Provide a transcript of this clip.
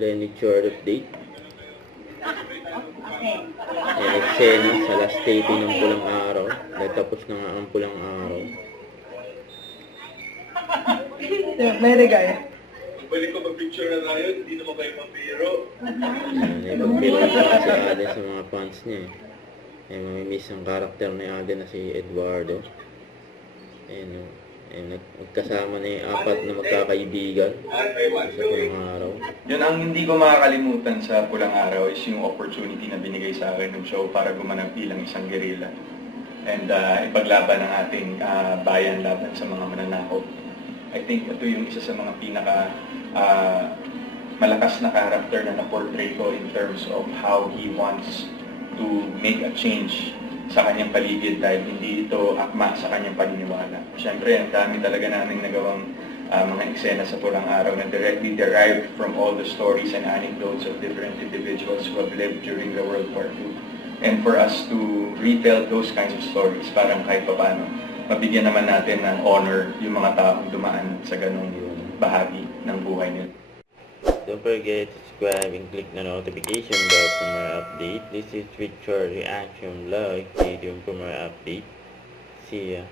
Lenny Chord update. Ayan, eksena sa last taping ng Pulang Araw. Dahil tapos na nga ang Pulang Araw. May regaya. Balik ko mag-picture na tayo, hindi naman kayo mapiro. Ayan, ipag-piro na si Alden sa mga fans niya eh. Ayan, mamimiss ang karakter ni Alden na si Eduardo. Ayan, magkasama na yung apat na magkakaibigan sa Pulang Araw. Yun ang hindi ko makakalimutan sa Pulang Araw is yung opportunity na binigay sa akin ng show para gumanap bilang isang guerrilla. And ipaglaban ang ating bayan laban sa mga mananakop. I think ito yung isa sa mga pinaka malakas na character na na-portray ko in terms of how he wants to make a change sa kanyang paligid dahil hindi ito akma sa kanyang paniniwala. Siyempre, ang dami talaga namin nagawang mga eksena sa Pulang Araw na directly derived from all the stories and anecdotes of different individuals who have lived during the World War II. And for us to retell those kinds of stories, parang kahit pa paano, mabigyan naman natin ng honor yung mga taong dumaan sa ganung bahagi ng buhay nila. Don't forget to subscribe and click the notification bell for more update. This is Richard Reaction Vlog video for more update. See ya.